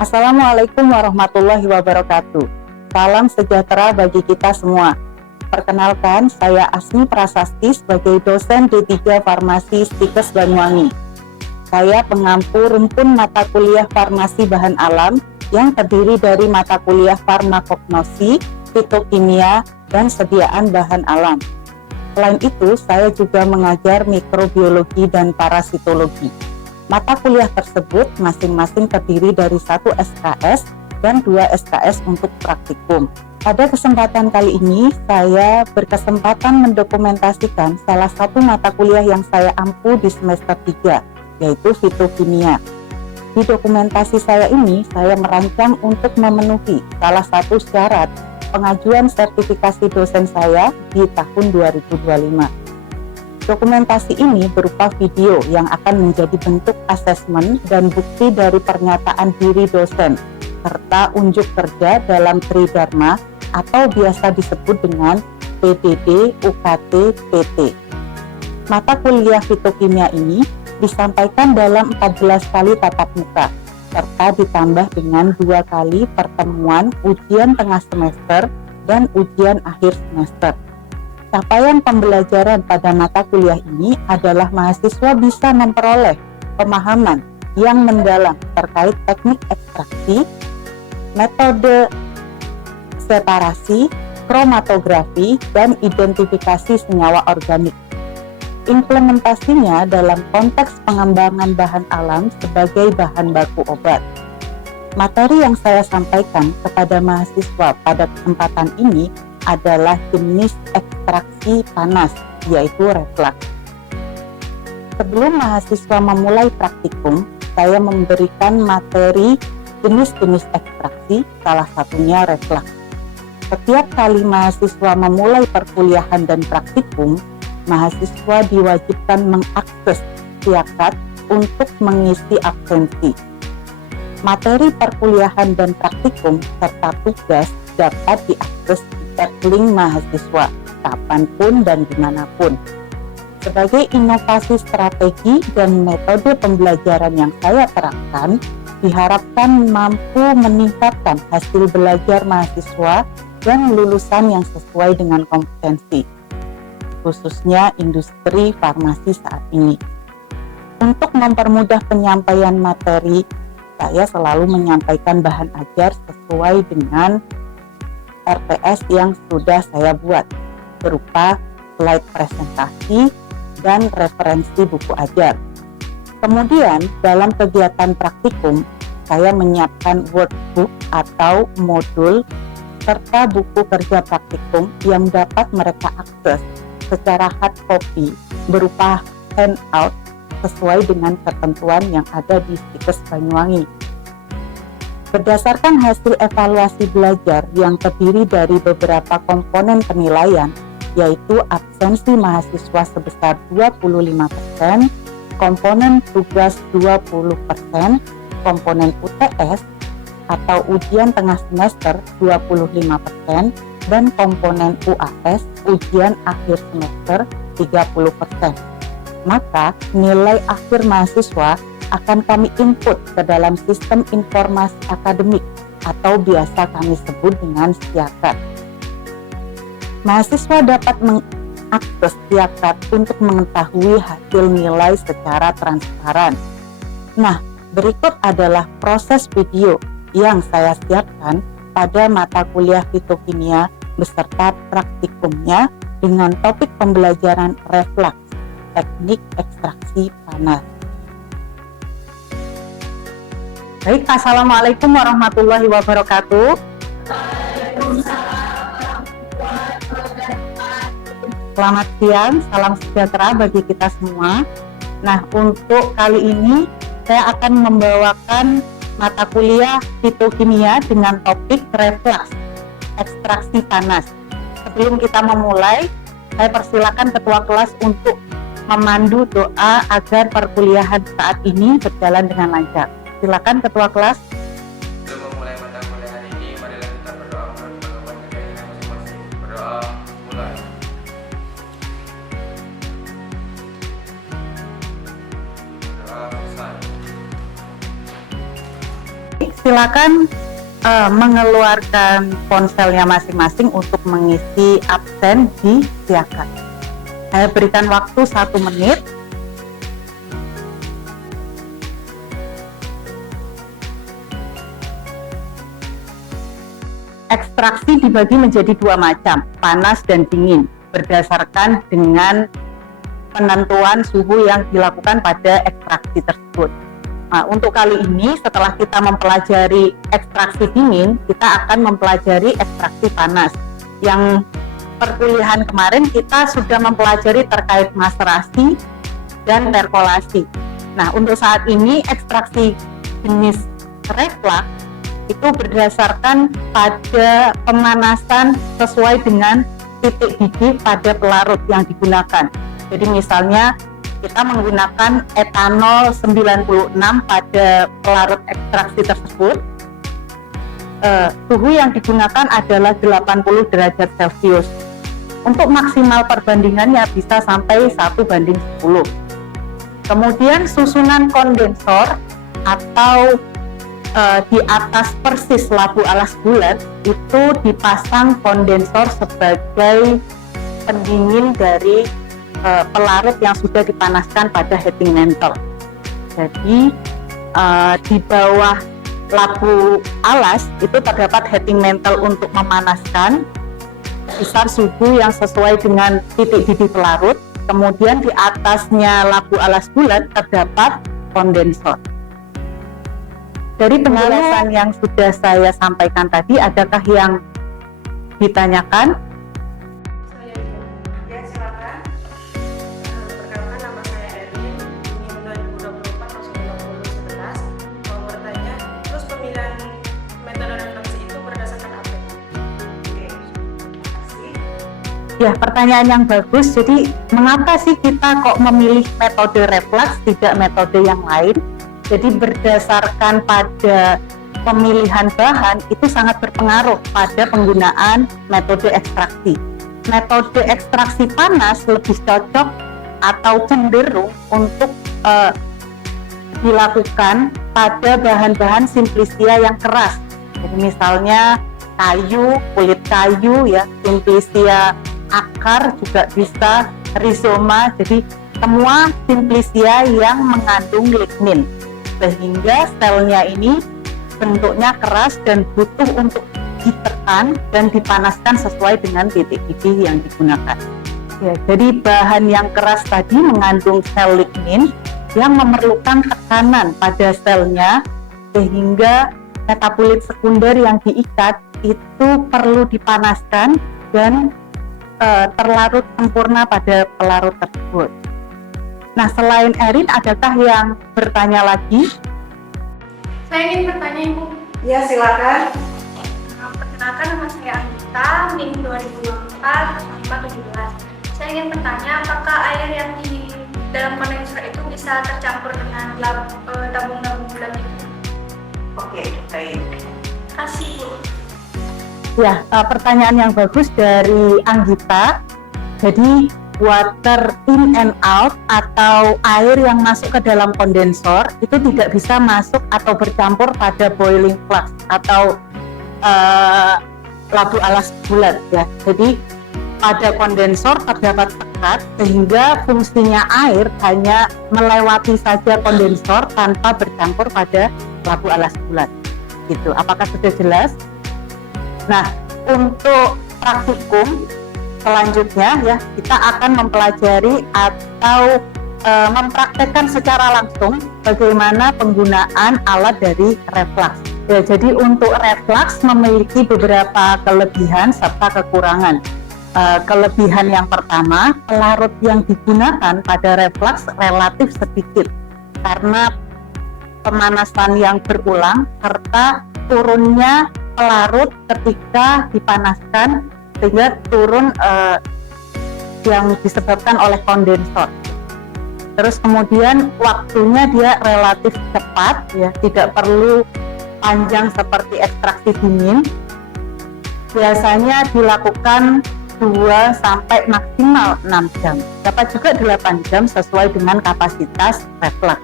Assalamualaikum warahmatullahi wabarakatuh. Salam sejahtera bagi kita semua. Perkenalkan, saya Asmi Prasasti sebagai dosen D3 Farmasi Stikes Banyuwangi. Saya pengampu rumpun mata kuliah Farmasi Bahan Alam yang terdiri dari mata kuliah farmakognosi, fitokimia, dan sediaan bahan alam. Selain itu, saya juga mengajar mikrobiologi dan parasitologi. Mata kuliah tersebut masing-masing terdiri dari 1 SKS dan 2 SKS untuk praktikum. Pada kesempatan kali ini, saya berkesempatan mendokumentasikan salah satu mata kuliah yang saya ampu di semester 3, yaitu fitokimia. Di dokumentasi saya ini, saya merancang untuk memenuhi salah satu syarat pengajuan sertifikasi dosen saya di tahun 2025. Dokumentasi ini berupa video yang akan menjadi bentuk asesmen dan bukti dari pernyataan diri dosen, serta unjuk kerja dalam Tridharma atau biasa disebut dengan PDD UKT PT. Mata kuliah fitokimia ini disampaikan dalam 14 kali tatap muka, serta ditambah dengan 2 kali pertemuan ujian tengah semester dan ujian akhir semester. Capaian pembelajaran pada mata kuliah ini adalah mahasiswa bisa memperoleh pemahaman yang mendalam terkait teknik ekstraksi, metode separasi, kromatografi, dan identifikasi senyawa organik. Implementasinya dalam konteks pengembangan bahan alam sebagai bahan baku obat. Materi yang saya sampaikan kepada mahasiswa pada kesempatan ini adalah jenis ekstraksi panas, yaitu reflux. Sebelum mahasiswa memulai praktikum, saya memberikan materi jenis-jenis ekstraksi, salah satunya reflux. Setiap kali mahasiswa memulai perkuliahan dan praktikum, mahasiswa diwajibkan mengakses siakat untuk mengisi absensi. Materi perkuliahan dan praktikum serta tugas dapat diakses link mahasiswa kapanpun dan dimanapun. Sebagai inovasi strategi dan metode pembelajaran yang saya terapkan, diharapkan mampu meningkatkan hasil belajar mahasiswa dan lulusan yang sesuai dengan kompetensi, khususnya industri farmasi saat ini. Untuk mempermudah penyampaian materi, saya selalu menyampaikan bahan ajar sesuai dengan RTS yang sudah saya buat, berupa slide presentasi dan referensi buku ajar. Kemudian dalam kegiatan praktikum, saya menyiapkan workbook atau modul serta buku kerja praktikum yang dapat mereka akses secara hard copy berupa handout sesuai dengan ketentuan yang ada di Stikes Banyuwangi. Berdasarkan hasil evaluasi belajar yang terdiri dari beberapa komponen penilaian, yaitu absensi mahasiswa sebesar 25%, komponen tugas 20%, komponen UTS atau ujian tengah semester 25%, dan komponen UAS ujian akhir semester 30%. Maka nilai akhir mahasiswa akan kami input ke dalam sistem informasi akademik atau biasa kami sebut dengan siakat. Mahasiswa dapat mengakses siakat untuk mengetahui hasil nilai secara transparan. Nah, berikut adalah proses video yang saya siapkan pada mata kuliah fitokimia beserta praktikumnya dengan topik pembelajaran reflux, teknik ekstraksi panas. Baik, Assalamualaikum warahmatullahi wabarakatuh. Selamat siang, salam sejahtera bagi kita semua. Nah, untuk kali ini saya akan membawakan mata kuliah fitokimia dengan topik reflux, ekstraksi panas. Sebelum kita memulai, saya persilakan ketua kelas untuk memandu doa agar perkuliahan saat ini berjalan dengan lancar. Silakan ketua kelas. Sebelum memulai mata kuliah hari ini, marilah kita berdoa mengaturkan keinginan masing-masing. Berdoa mulai. Berdoa selesai. silakan mengeluarkan ponselnya masing-masing untuk mengisi absen di siakan. Saya berikan waktu 1 menit. Ekstraksi dibagi menjadi 2 macam, panas dan dingin, berdasarkan dengan penentuan suhu yang dilakukan pada ekstraksi tersebut. Nah, untuk kali ini setelah kita mempelajari ekstraksi dingin, kita akan mempelajari ekstraksi panas. Yang perkuliahan kemarin kita sudah mempelajari terkait maserasi dan perkolasi. Nah, untuk saat ini ekstraksi jenis reflux itu berdasarkan pada pemanasan sesuai dengan titik didih pada pelarut yang digunakan. Jadi misalnya kita menggunakan etanol 96 pada pelarut ekstraksi tersebut, suhu yang digunakan adalah 80 derajat Celcius. Untuk maksimal perbandingannya bisa sampai 1:10. Kemudian susunan kondensor atau di atas persis labu alas bulat itu dipasang kondensor sebagai pendingin dari pelarut yang sudah dipanaskan pada heating mantle. Jadi di bawah labu alas itu terdapat heating mantle untuk memanaskan besar suhu yang sesuai dengan titik didih pelarut. Kemudian di atasnya labu alas bulat terdapat kondensor. Dari penjelasan yang sudah saya sampaikan tadi, adakah yang ditanyakan? Ya, pertanyaan yang bagus. Jadi, mengapa sih kita kok memilih metode reflux, tidak metode yang lain? Jadi, berdasarkan pada pemilihan bahan, itu sangat berpengaruh pada penggunaan metode ekstraksi. Metode ekstraksi panas lebih cocok atau cenderung untuk dilakukan pada bahan-bahan simplisia yang keras. Jadi, misalnya kayu, kulit kayu, ya, simplisia akar juga bisa, rizoma, jadi semua simplisia yang mengandung lignin, sehingga selnya ini bentuknya keras dan butuh untuk ditekan dan dipanaskan sesuai dengan titik didih yang digunakan. Ya, jadi bahan yang keras tadi mengandung sel lignin yang memerlukan tekanan pada selnya, sehingga metabolit sekunder yang diikat itu perlu dipanaskan dan terlarut sempurna pada pelarut tersebut. Nah, selain Erin, adakah yang bertanya lagi? Saya ingin bertanya, Ibu. Ya, silakan. Perkenalkan, nama saya Anita, NIM 2024-17. Saya ingin bertanya, apakah air yang di dalam kondensor itu bisa tercampur dengan tabung-tabung bulat itu? Oke, baik. Terima kasih, Bu. Ya, pertanyaan yang bagus dari Anggita. Jadi, water in and out atau air yang masuk ke dalam kondensor itu tidak bisa masuk atau bercampur pada boiling flux atau labu alas bulat, ya. Jadi pada kondensor terdapat sekat sehingga fungsinya air hanya melewati saja kondensor tanpa bercampur pada labu alas bulat. Gitu. Apakah sudah jelas? Nah, untuk praktikum selanjutnya, ya, kita akan mempelajari atau mempraktekkan secara langsung bagaimana penggunaan alat dari reflux. Ya, jadi untuk reflux memiliki beberapa kelebihan serta kekurangan. Kelebihan yang pertama, pelarut yang digunakan pada reflux relatif sedikit karena pemanasan yang berulang serta turunnya pelarut ketika dipanaskan, sehingga turun yang disebabkan oleh kondensor. Terus kemudian waktunya dia relatif cepat, ya, tidak perlu panjang seperti ekstraksi dingin. Biasanya dilakukan 2 sampai maksimal 6 jam. Dapat juga 8 jam sesuai dengan kapasitas reflux.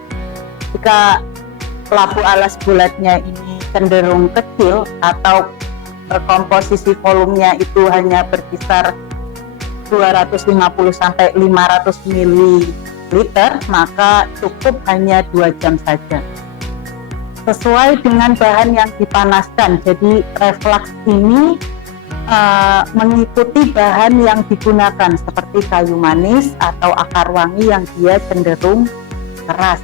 Jika labu alas bulatnya ini cenderung kecil atau komposisi volumenya itu hanya berkisar 250 sampai 500 ml, maka cukup hanya 2 jam saja. Sesuai dengan bahan yang dipanaskan, jadi reflux ini mengikuti bahan yang digunakan seperti kayu manis atau akar wangi yang dia cenderung keras.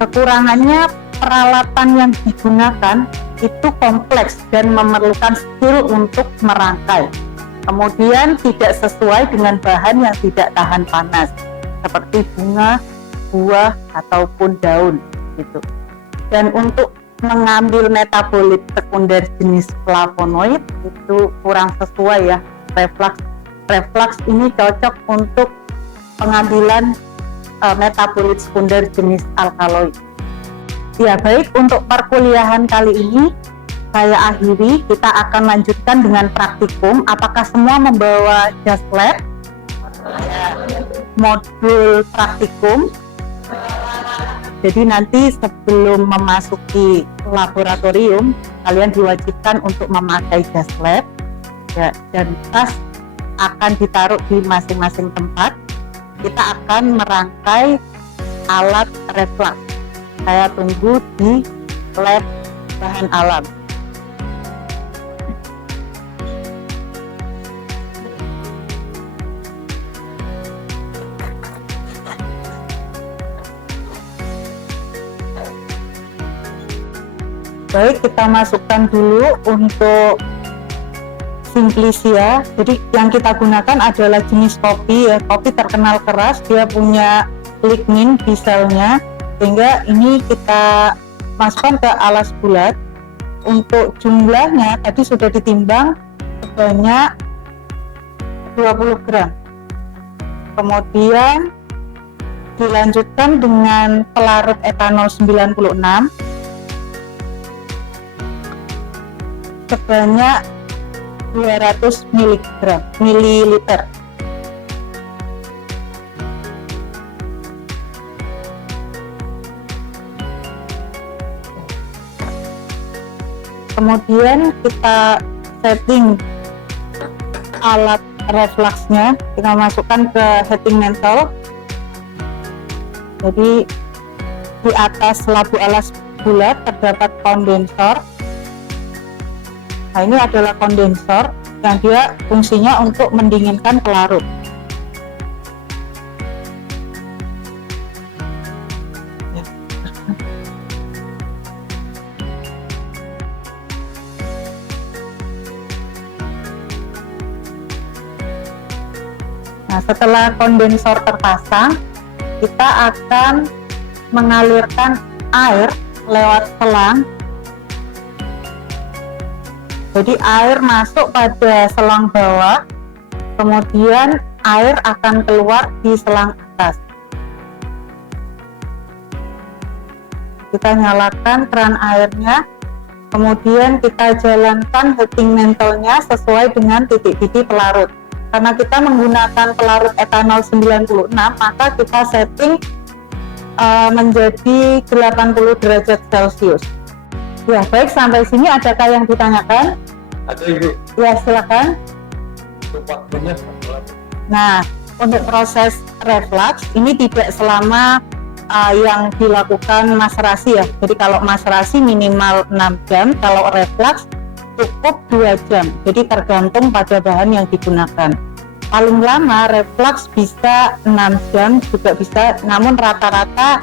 Kekurangannya, peralatan yang digunakan itu kompleks dan memerlukan skill untuk merangkai. Kemudian tidak sesuai dengan bahan yang tidak tahan panas seperti bunga, buah ataupun daun gitu. Dan untuk mengambil metabolit sekunder jenis flavonoid itu kurang sesuai ya. Reflux ini cocok untuk pengambilan metabolit sekunder jenis alkaloid. Ya baik, untuk perkuliahan kali ini saya akhiri. Kita akan lanjutkan dengan praktikum. Apakah semua membawa jas lab? Modul praktikum. Jadi nanti sebelum memasuki laboratorium, kalian diwajibkan untuk memakai jas lab ya, dan tas akan ditaruh di masing-masing tempat. Kita akan merangkai alat reflux. Saya tunggu di lab bahan alam. Baik, kita masukkan dulu untuk Simplicia. Jadi yang kita gunakan adalah jenis kopi ya. Kopi terkenal keras, dia punya lignin di selnya, sehingga ini kita masukkan ke alas bulat. Untuk jumlahnya tadi sudah ditimbang sebanyak 20 gram. Kemudian dilanjutkan dengan pelarut etanol 96 sebanyak 200 mililiter. Kemudian kita setting alat refluxnya, kita masukkan ke setting mantle. Jadi di atas labu alas bulat terdapat kondensor. Nah, ini adalah kondensor yang dia fungsinya untuk mendinginkan pelarut. Nah, setelah kondensor terpasang, kita akan mengalirkan air lewat selang. Jadi air masuk pada selang bawah, kemudian air akan keluar di selang atas. Kita nyalakan keran airnya, kemudian kita jalankan heating mantle-nya sesuai dengan titik-titik pelarut. Karena kita menggunakan pelarut etanol 96, maka kita setting menjadi 80 derajat Celcius. Ya, baik, sampai sini adakah yang ditanyakan? Ada, Ibu. Ya, silakan. Waktunya. Nah, untuk proses reflux ini tidak selama yang dilakukan maserasi ya. Jadi kalau maserasi minimal 6 jam, kalau reflux cukup 2 jam. Jadi tergantung pada bahan yang digunakan. Paling lama reflux bisa 6 jam juga bisa, namun rata-rata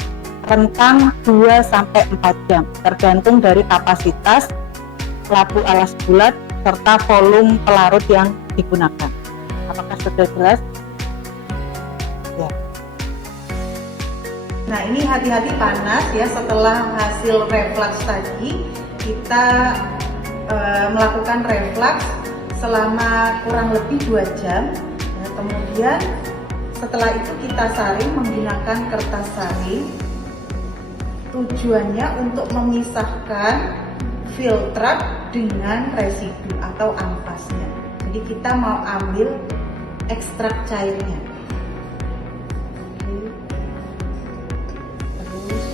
rentang 2-4 jam, tergantung dari kapasitas labu alas bulat serta volume pelarut yang digunakan. Apakah sudah jelas? Ya. Nah, ini hati-hati panas ya. Setelah hasil reflux tadi, kita melakukan reflux selama kurang lebih 2 jam. Nah, kemudian setelah itu kita saring menggunakan kertas saring. Tujuannya untuk memisahkan filtrat dengan residu atau ampasnya. Jadi kita mau ambil ekstrak cairnya. Terus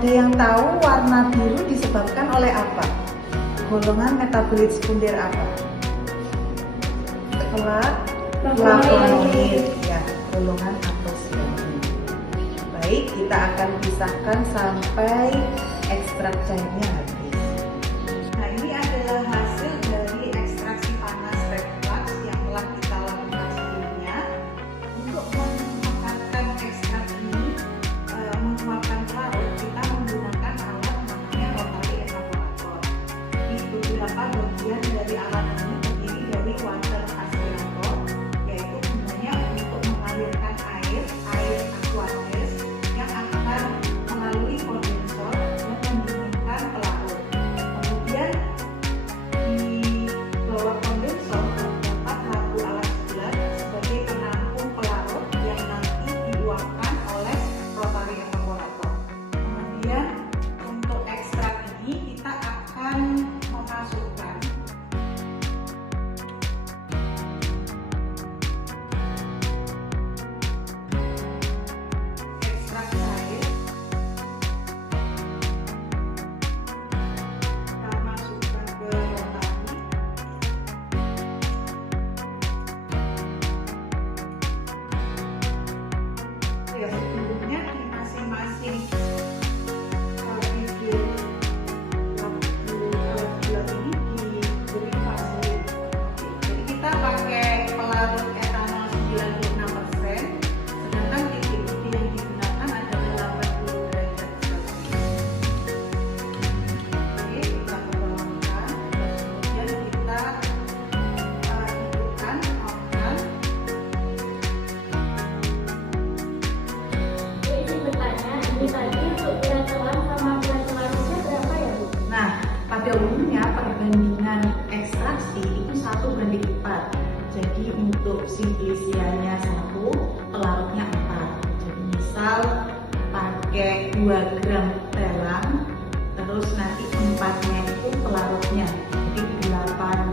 Ada yang tahu warna biru disebabkan oleh apa? Golongan metabolit sekunder apa? Flavonoid, ya, golongan antosianin. Baik, kita akan pisahkan sampai ekstrak cairnya habis. Nah, ini adalah hasil dari ekstraksi panas reflux yang telah kita lakukan sebelumnya. Untuk memanfaatkan ekstrak ini, menguapkan larut, kita menggunakan alat namanya rotary evaporator. Di beberapa bagian dari alat ini terdiri dari water aspirator, yaitu gunanya untuk mengalirkan air aqueous yang akan melalui kondensor dan mendinginkan pelarut. Kemudian di bawah kondensor terdapat labu alas bulat sebagai penampung pelarut yang nanti diuapkan oleh rotary evaporator. Kemudian untuk ekstrak ini kita akan memasukkan ekstrak cair, kita masukkan ke rotary. Ya, sebelumnya di masing-masing bibir alat bulat ini diberi vaselin. Jadi kita pakai pelarut etanol 96%, sedangkan titik yang digunakan adalah 80 derajat Celcius. Oke, kita kembangkan, kemudian kita hidupkan akan. Izin bertanya, ini tadi untuk berat telur sama berat telurnya berapa ya Bu? Nah, pada umumnya perbandingan ekstraksi itu 1:4. Jadi untuk simplisianya 1, pelarutnya 4. Jadi misal pakai 2 gram telang, terus nanti 4-nya itu pelarutnya. Jadi 8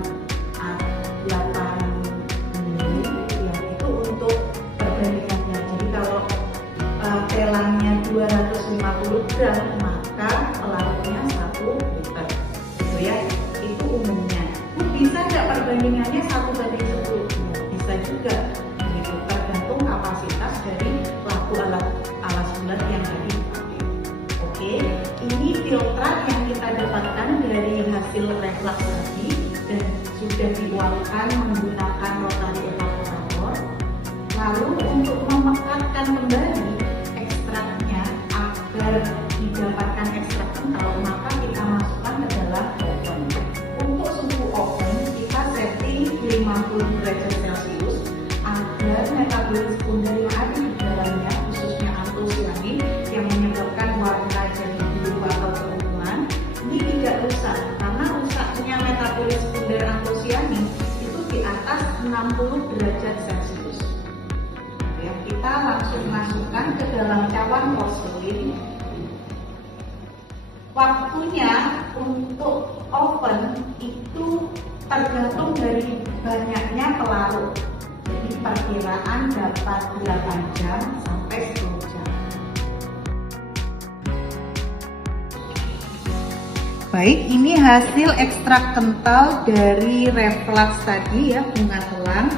mili, ya itu untuk perbandingannya. Jadi kalau telangnya 250 gram, maka pelarutnya 1 liter. Gitu ya, itu umumnya. Bisa nggak perbandingannya 1:10? Ya, bisa juga. Gitu, tergantung kapasitas dari labu alas bulat yang tadi dipakai. Oke, ini filtran yang kita dapatkan dari hasil reflux tadi dan sudah diuapkan menggunakan rotary evaporator. Lalu untuk memekatkan kembali ekstraknya agar didapatkan ekstrak kental, maka kita masukkan ke dalam oven. Untuk suhu oven kita setting 50 derajat Celcius agar metabolit sekunder yang ada di dalamnya, khususnya antosianin yang menyebabkan warna jadi biru atau keunguan, ini tidak rusak. Karena rusaknya metabolit sekunder antosianin itu di atas 60 derajat Celcius. Ya, kita langsung masukkan ke dalam cawan porselin. Waktunya untuk oven itu tergantung dari banyaknya pelarut. Jadi perkiraan dapat 8 jam sampai 10 jam. Baik, ini hasil ekstrak kental dari reflux tadi ya, bunga telang.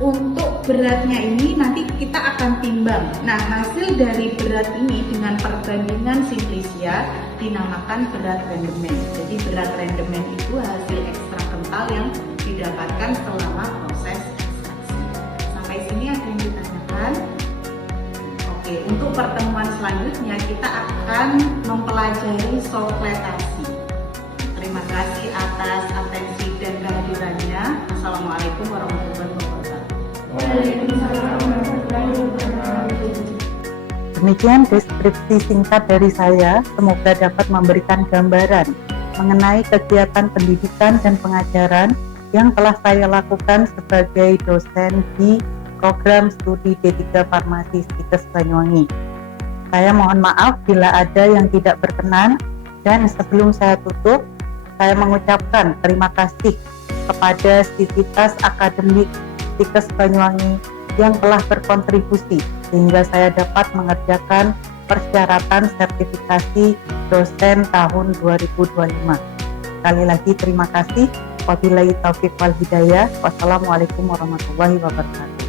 Untuk beratnya ini nanti kita akan timbang. Nah, hasil dari berat ini dengan perbandingan simplisia dinamakan berat rendemen. Jadi berat rendemen itu hasil ekstrak kental yang didapatkan selama proses ekstraksi. Sampai sini ada yang ditanyakan? Oke, untuk pertemuan selanjutnya kita akan mempelajari sorpletasi. Terima kasih atas atensi dan kehadirannya. Assalamualaikum warahmatullahi wabarakatuh. Demikian deskripsi singkat dari saya, semoga dapat memberikan gambaran mengenai kegiatan pendidikan dan pengajaran yang telah saya lakukan sebagai dosen di program studi D3 Farmasi Stikes Banyuwangi. Saya mohon maaf bila ada yang tidak berkenan, dan sebelum saya tutup, saya mengucapkan terima kasih kepada Sivitas Akademik Stikes Banyuwangi yang telah berkontribusi sehingga saya dapat mengerjakan persyaratan sertifikasi dosen tahun 2025. Sekali lagi terima kasih. Wabillahi taufiq wal hidayah. Wassalamualaikum warahmatullahi wabarakatuh.